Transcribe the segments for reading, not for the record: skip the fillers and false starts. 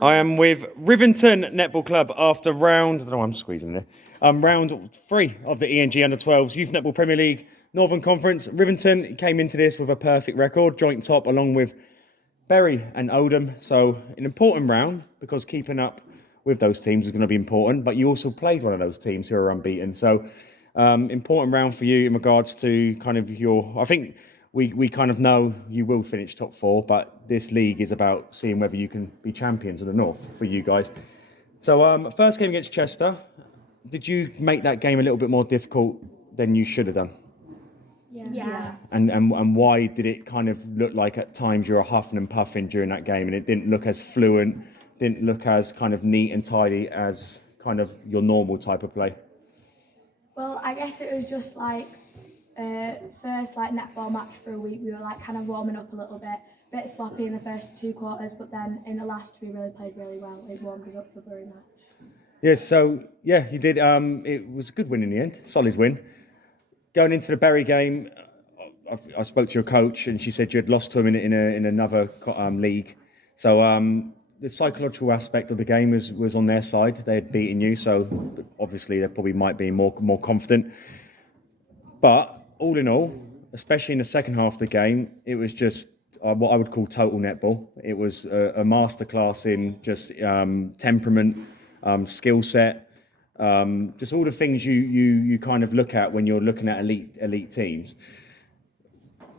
I am with Rivington Netball Club after round, I don't know why I'm squeezing there, round 3 of the ENG Under-12s Youth Netball Premier League Northern Conference. Rivington came into this with a perfect record, joint top along with Bury and Oldham. So an important round because keeping up with those teams is going to be important, but you also played one of those teams who are unbeaten. So important round for you in regards to kind of I think we kind of know you will finish top 4, but this league is about seeing whether you can be champions of the North for you guys. So first game against Chester, did you make that game a little bit more difficult than you should have done? Yeah. And why did it kind of look like at times you were huffing and puffing during that game and it didn't look as fluent, didn't look as kind of neat and tidy as kind of your normal type of play? Well, I guess it was just like first like netball match for a week. We were like kind of warming up a little bit sloppy in the first 2 quarters, but then in the last we really played really well. It warmed us up for the Bury match. Yes, so yeah, you did. It was a good win in the end, solid win. Going into the Bury game, I spoke to your coach and she said you had lost to him in another league. So the psychological aspect of the game was on their side. They had beaten you, so obviously they probably might be more confident. But all in all, especially in the second half of the game, it was just what I would call total netball. It was a masterclass in just temperament, skill set, just all the things you kind of look at when you're looking at elite teams.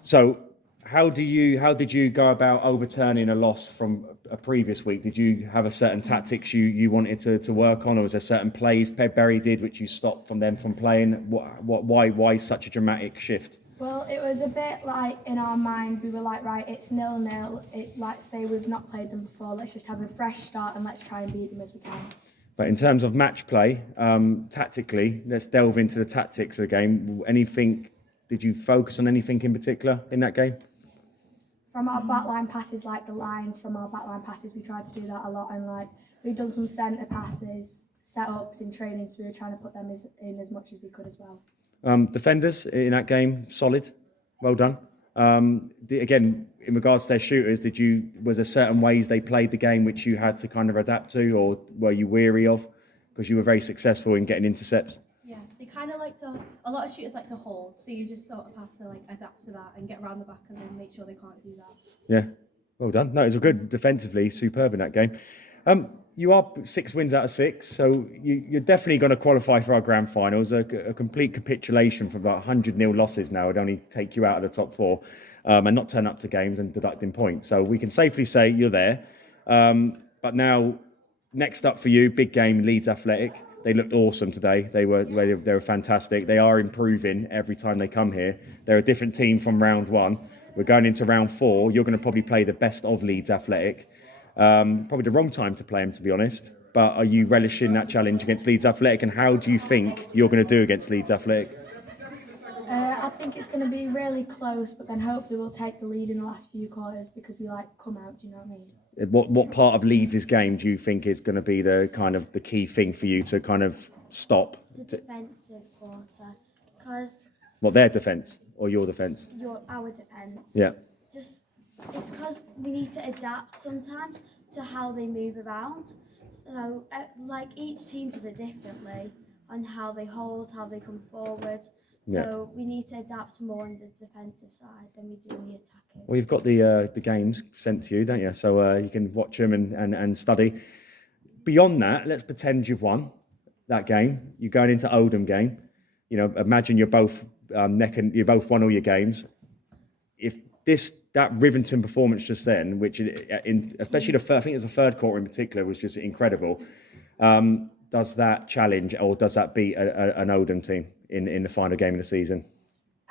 So how did you go about overturning a loss from a previous week? Did you have a certain tactics you wanted to work on, or was there certain plays Bury did which you stopped them from playing? Why such a dramatic shift? Well, it was a bit like in our mind we were like, right, it's 0-0. Let's say we've not played them before. Let's just have a fresh start and let's try and beat them as we can. But in terms of match play, tactically, let's delve into the tactics of the game. Did you focus on anything in particular in that game? From our backline passes, like the line from our backline passes, we tried to do that a lot, and like we've done some centre passes, set-ups in training, so we were trying to put them in as much as we could as well. Defenders in that game, solid, well done. Again, in regards to their shooters, was there certain ways they played the game which you had to kind of adapt to, or were you weary of? Because you were very successful in getting intercepts. Yeah, they kind of a lot of shooters like to hold, so you just sort of have to like adapt to that and get around the back and then make sure they can't do that. Yeah, well done. No, it was good defensively, superb in that game. You are 6 wins out of 6, so you're definitely going to qualify for our grand finals. A complete capitulation from about 100-0 losses now would only take you out of the top 4 and not turn up to games and deducting points. So we can safely say you're there. But now, next up for you, big game, Leeds Athletic. They looked awesome today. They were fantastic. They are improving every time they come here. They're a different team from round 1. We're going into round 4. You're going to probably play the best of Leeds Athletic. Probably the wrong time to play them, to be honest. But are you relishing that challenge against Leeds Athletic? And how do you think you're going to do against Leeds Athletic? I think it's going to be really close, but then hopefully we'll take the lead in the last few quarters because we come out. Do you know what I mean? What part of Leeds' game do you think is going to be the kind of the key thing for you to kind of stop? The defensive quarter, because Their defence or your defence? Our defence. Yeah. It's because we need to adapt sometimes to how they move around. So, like each team does it differently on how they hold, how they come forward. So we need to adapt more on the defensive side than we do on the attacking. Well, you've got the games sent to you, don't you? So you can watch them and study. Beyond that, let's pretend you've won that game. You're going into Oldham game. You know, imagine you're both you both won all your games. If that Rivington performance just then, which especially I think it was the third quarter in particular, was just incredible. Does that challenge or does that beat an Oldham team in the final game of the season?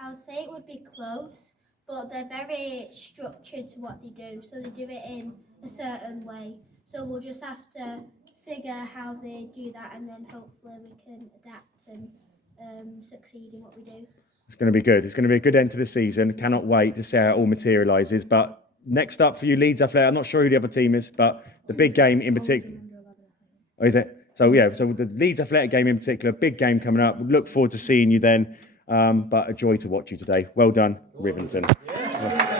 I would say it would be close, but they're very structured to what they do. So they do it in a certain way. So we'll just have to figure how they do that, and then hopefully we can adapt and succeed in what we do. It's going to be good. It's going to be a good end to the season. Cannot wait to see how it all materialises. But next up for you, Leeds Athletic. I'm not sure who the other team is, but the big game in particular. Oh, is it? So the Leeds Athletic game in particular, big game coming up. We look forward to seeing you then. But a joy to watch you today. Well done, Rivington. Yeah.